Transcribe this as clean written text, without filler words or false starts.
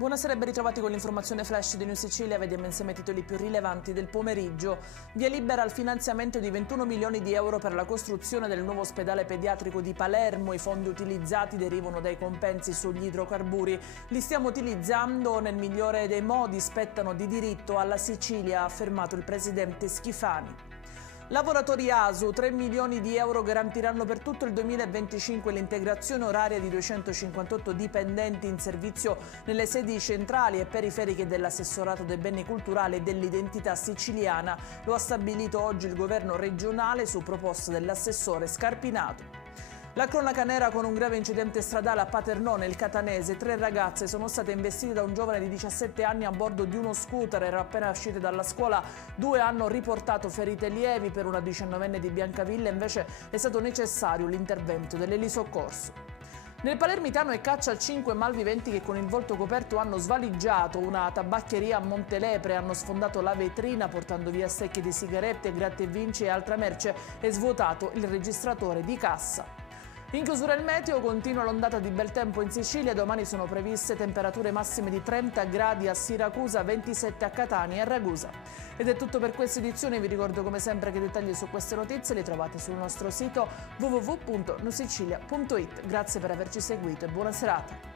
Buonasera e ben ritrovati con l'informazione flash di New Sicilia. Vediamo insieme i titoli più rilevanti del pomeriggio. Via libera al finanziamento di 21 milioni di euro per la costruzione del nuovo ospedale pediatrico di Palermo. I fondi utilizzati derivano dai compensi sugli idrocarburi. Li stiamo utilizzando nel migliore dei modi, spettano di diritto alla Sicilia, ha affermato il presidente Schifani. Lavoratori ASU, 3 milioni di euro garantiranno per tutto il 2025 l'integrazione oraria di 258 dipendenti in servizio nelle sedi centrali e periferiche dell'assessorato dei beni culturali e dell'identità siciliana. Lo ha stabilito oggi il governo regionale su proposta dell'assessore Scarpinato. La cronaca nera con un grave incidente stradale a Paternò nel Catanese. 3 ragazze sono state investite da un giovane di 17 anni a bordo di uno scooter. Era appena uscite dalla scuola. 2 hanno riportato ferite lievi. Per una 19enne di Biancavilla invece è stato necessario l'intervento dell'elisoccorso. Nel palermitano è caccia a 5 malviventi che con il volto coperto hanno svaligiato una tabaccheria a Montelepre, hanno sfondato la vetrina portando via stecche di sigarette, gratta e vinci e altra merce e svuotato il registratore di cassa. In chiusura il meteo, continua l'ondata di bel tempo in Sicilia. Domani sono previste temperature massime di 30 gradi a Siracusa, 27 a Catania e a Ragusa. Ed è tutto per questa edizione. Vi ricordo come sempre che i dettagli su queste notizie li trovate sul nostro sito www.newsicilia.it. Grazie per averci seguito e buona serata.